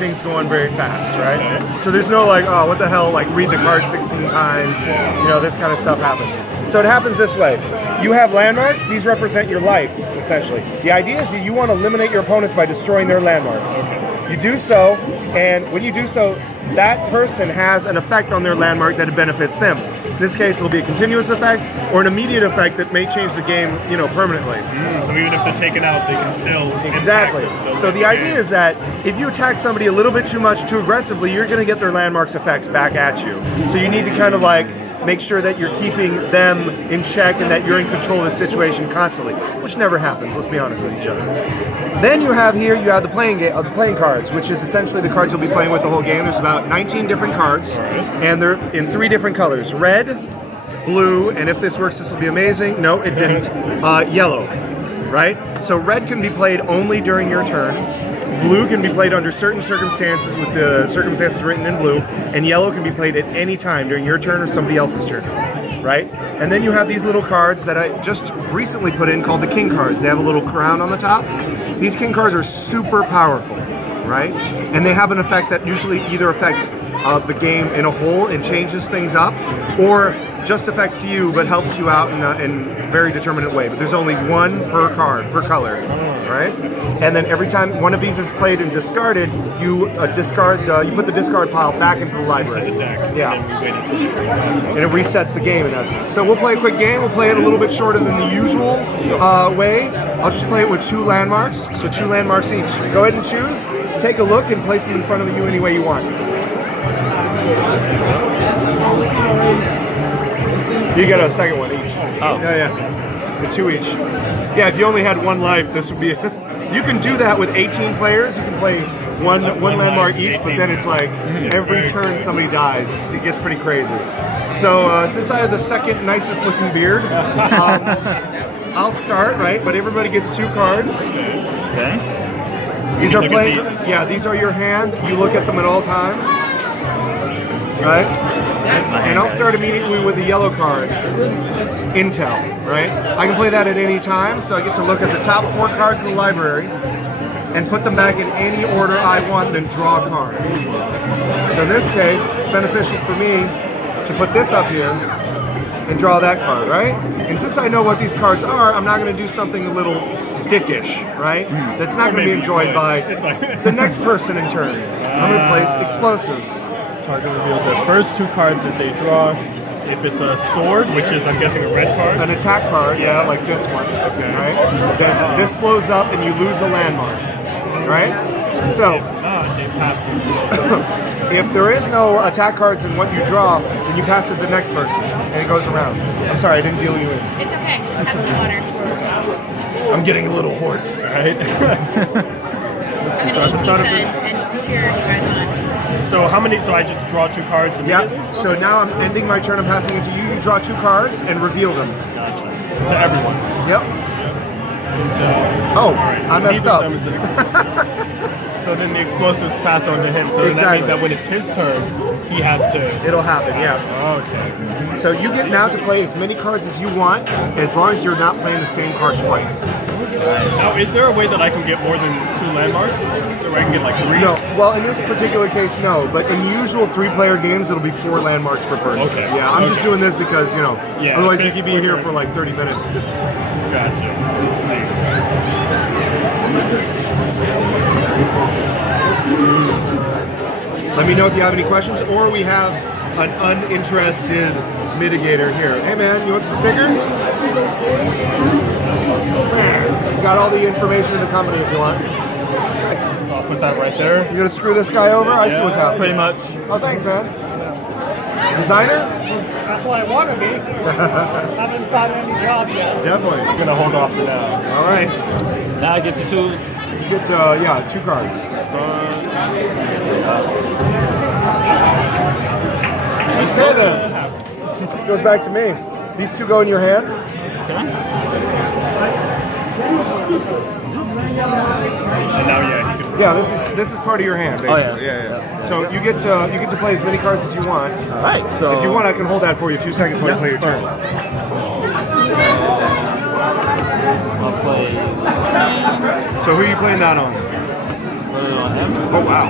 everything's going very fast, right? So there's no like, oh, what the hell, like read the card 16 times, you know, this kind of stuff happens. So it happens this way. You have landmarks, these represent your life, essentially. The idea is that you want to eliminate your opponents by destroying their landmarks. You do so, and when you do so, that person has an effect on their landmark that benefits them. In this case, it'll be a continuous effect or an immediate effect that may change the game, you know, permanently. So even if they're taken out, they can still exactly. So the idea is that if you attack somebody a little bit too much, too aggressively, you're going to get their landmarks effects back at you. So you need to kind of like make sure that you're keeping them in check and that you're in control of the situation constantly, which never happens. Let's be honest with each other. Then you have here, you have the playing cards, which is essentially the cards you'll be playing with the whole game. There's about 19 different cards, and they're in 3 different colors: red, blue, and if this works, this will be amazing. No, it didn't. Yellow, right? So red can be played only during your turn. Blue can be played under certain circumstances with the circumstances written in blue, and yellow can be played at any time during your turn or somebody else's turn, right? And then you have these little cards that I just recently put in called the king cards. They have a little crown on the top. These king cards are super powerful, right? And they have an effect that usually either affects the game in a whole and changes things up, or just affects you but helps you out in a very determinate way. But there's only one per card, per color, right? And then every time one of these is played and discarded, you discard. You put the discard pile back into the library. Yeah. And it resets the game in essence. So we'll play a quick game. We'll play it a little bit shorter than the usual way. I'll just play it with 2 landmarks. So 2 landmarks each. Go ahead and choose. Take a look and place them in front of you any way you want. You get a second one each. Oh. Yeah. The 2 each. Yeah, if you only had 1 life, this would be you can do that with 18 players. You can play one landmark each, but then it's like every turn somebody dies. It gets pretty crazy. So since I have the second nicest looking beard, I'll start, right? But everybody gets 2 cards. Okay. These are playing. Yeah, these are your hand. You look at them at all times. Right? And I'll start immediately with the yellow card, Intel, right? I can play that at any time, so I get to look at the top 4 cards in the library and put them back in any order I want, then draw a card. So in this case, it's beneficial for me to put this up here and draw that card, right? And since I know what these cards are, I'm not going to do something a little dickish, right? That's not going to be enjoyed by the next person in turn. I'm going to place explosives. Target reveals their first 2 cards that they draw. If it's a sword, which is, I'm guessing, a red card. An attack card, yeah, like this one. Okay. Right? Then this blows up and you lose a landmark. Right? So, it passes. if there is no attack cards in what you draw, then you pass it to the next person, and it goes around. I'm sorry, I didn't deal you in. It's okay. Have some water. I'm getting a little hoarse. Right? I'm gonna eat pizza and cheer you guys on. So how many? So I just draw 2 cards immediately? Yeah. So now I'm ending my turn. I'm passing it to you. You draw 2 cards and reveal them. Gotcha. To everyone. Yep. Oh, right, so I messed up. So then the explosives pass on to him. So then that means that when it's his turn, he has to. It'll happen. Yeah. Okay. So you get now to play as many cards as you want, as long as you're not playing the same card twice. Now, is there a way that I can get more than 2 landmarks? Or I can get like 3? No. Well, in this particular case, no. But in usual 3-player games, it'll be 4 landmarks per person. Okay. Yeah, I'm just doing this because, you know, yeah, otherwise you could be here for like 30 minutes. Gotcha. Let's see. Let me know if you have any questions, or we have an uninterested mitigator here. Hey man, you want some stickers? You got all the information of the company if you want. So I'll put that right there. You gonna screw this guy over? I see what's happening. Pretty much. Oh, thanks, man. Designer? That's what I want to be. Haven't found any job yet. Definitely. I'm gonna hold off for now. All right. Now I get to choose. You get, yeah, 2 cards. You say that. It goes back to me. These 2 go in your hand. Okay. And now, yeah, he can. Yeah, this is part of your hand, basically. Oh, yeah. Yeah. So you get to play as many cards as you want. All right. So If you want, I can hold that for you 2 seconds while you play your turn. I'll play. So who are you playing that on? Put it on him. Oh wow.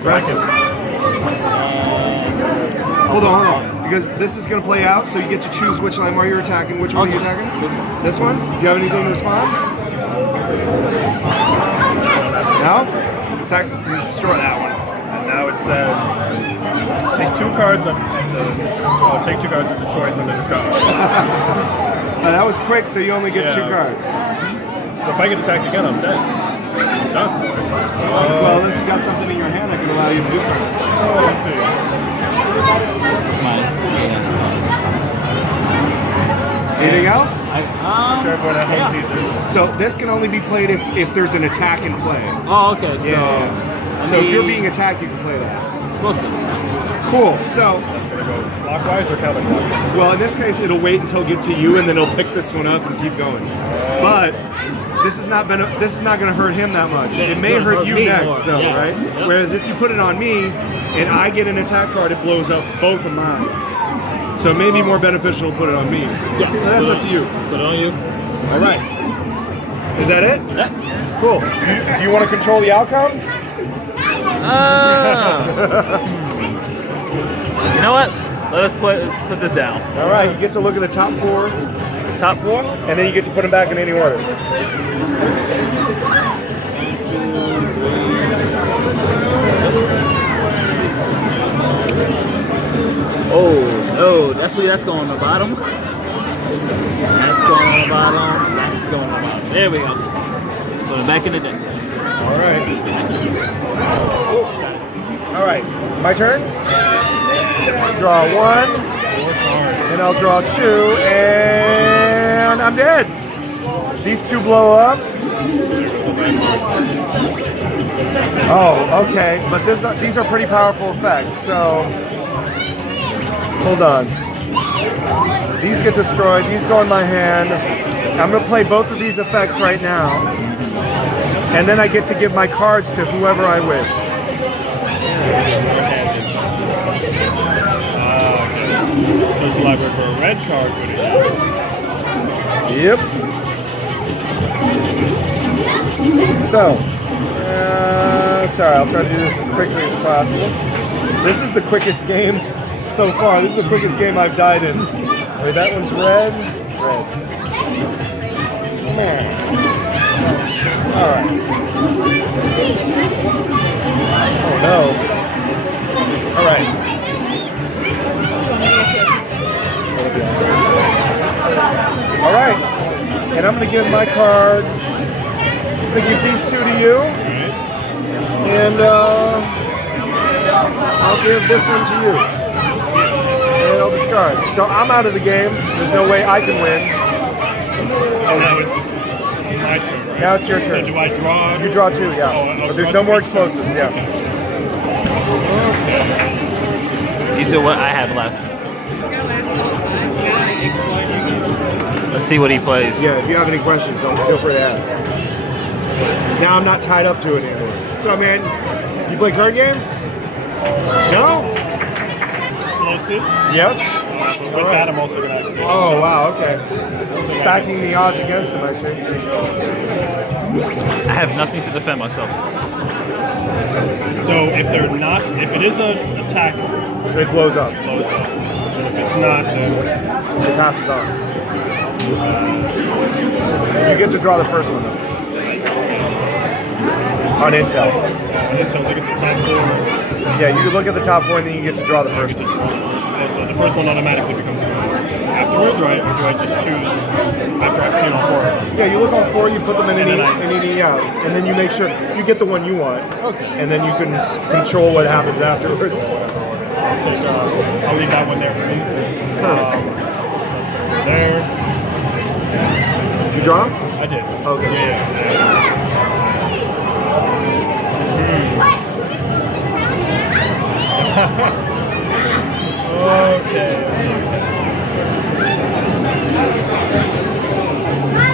Aggressive. Hold on. Because this is going to play out, so you get to choose which Landmark you're attacking. Which one are you attacking? This one. Do you have anything to respond? No? Destroy that one. And now it says, take 2 cards of the choice on the discard. That was quick, so you only get 2 cards. So if I get attacked again, I'm dead. Done. Well, unless you got something in your hand that can allow you to do something. This is my Anything else? Everyone at home sees this. So this can only be played if there's an attack in play. Oh, okay. So if you're being attacked, you can play that. Explosive. Cool. So, That's gonna go clockwise or counterclockwise? well, in this case, it'll wait until it gets to you, and then it'll pick this one up and keep going. But this is not going to hurt him that much. Yeah, It it's may gonna hurt hurt you me next, more. though, Yeah. right? Yep. Whereas if you put it on me, and I get an attack card, it blows up both of mine. So it may be more beneficial to put it on me. Yeah. That's up to you. Put it on you. All right. Is that it? Yeah. Cool. Do you want to control the outcome? You know what? Let us put this down. All right. You get to look at the top 4, Top 4? and then you get to put them back in any order. Oh, no. Definitely that's going on the bottom. That's going on the bottom. That's going on the bottom. There we go. Put it back in the deck. All right. All right. My turn. Draw 1, and I'll draw 2, and I'm dead. These 2 blow up. Oh, okay. But these are pretty powerful effects. So, hold on. These get destroyed. These go in my hand. I'm going to play both of these effects right now. And then I get to give my cards to whoever I wish. So it's library for a red card. Yep. So, sorry, I'll try to do this as quickly as possible. This is the quickest game so far. This is the quickest game I've died in. Wait, that one's red. Red. All right. Oh no. All right. All right. And I'm going to give my cards. I'm going to give these 2 to you. And I'll give this one to you. And I'll discard. So I'm out of the game. There's no way I can win. Now it's my turn, right? Now it's your turn. So do I draw? You draw 2, yeah. Oh, But there's draw no more 2 each explosives, turn. yeah. These are what I have left. Let's see what he plays. Yeah, if you have any questions, don't feel free to ask. Now I'm not tied up to it anymore. So, man, you play card games? No? Explosives. Yes? But with that, I'm also going to... Oh, wow, okay. Stacking the odds against him, I see. I have nothing to defend myself. So if they're not... If it is an attack, It blows up. it blows up. And if it's not, then... It passes on. You get to draw the first one, though. On Intel. Until they get the top 4. Yeah, you can look at the top 4 and then you get to draw the first one. So the first one automatically becomes good. Afterwards, right? Or do I just choose after I've seen all 4? Yeah, you look all 4, you put them in And any, then yeah, and then you make sure you get the one you want. Okay. And then you can control what happens afterwards. I'll leave that one there for me. There. Did you draw? I did. Okay. Yeah. Okay.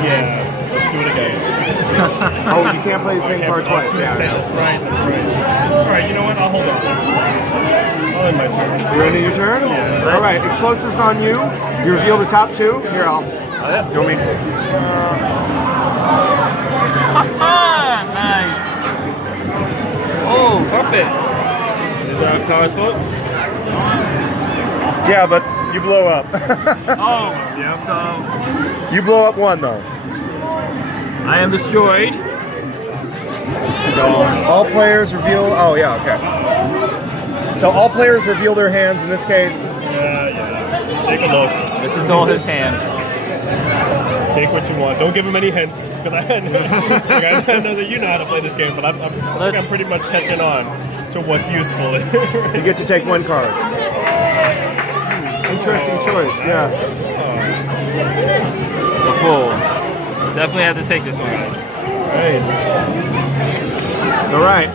Yeah, let's do it again. Oh, you can't play the same card twice. Yeah, that's right, that's right. Alright, you know what? I'll hold on. I'll end my turn. You ready your turn? Yeah. All right, explosives on you. You reveal the top 2. Here, I'll. You want me? Nice. Oh, perfect. Here's our cards, folks. Yeah, but you blow up. Oh, Yeah. so You blow up one though. I am destroyed. So all players reveal. Oh yeah, okay. So all players reveal their hands. In this case, Yeah. Take a look. This is all his hand. Take what you want. Don't give him any hints, because I know that you know how to play this game, but I think I'm pretty much catching on to what's useful. you get to take one card. Interesting choice. Yeah. The Fool. Definitely have to take this one, guys. All right.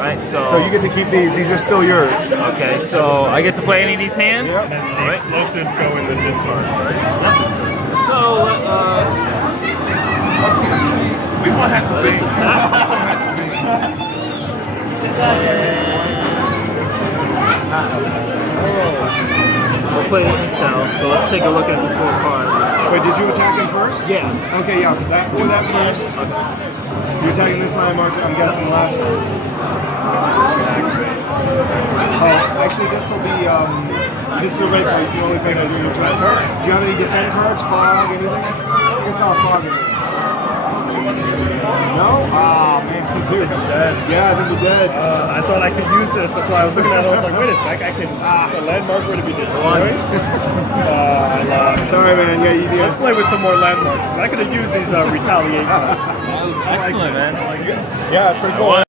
Alright, So you get to keep these. These are still yours. Okay, so I get to play any of these hands? Yep. The explosives go in the discard, right? So, We won't have to wait. we'll play Intel, so let's take a look at the full card. Wait, did you attack him first? Yeah. Okay, yeah. Do that first. You're attacking this landmark. I'm guessing the last one. Oh, actually, this will be. This is a red card. You can only play that during your turn. Do you have any defend cards? Fog? Anything? It's not fog. No? Ah, man, dude. Dead. Yeah, I think you're dead. I thought I could use this. That's why I was looking at it. I was like, wait a sec, I can. The landmark were to be destroyed. I lost. Sorry, man. Yeah, you did. Let's play with some more landmarks. I could have used these retaliate cards. That was excellent, man. Yeah, it's pretty cool.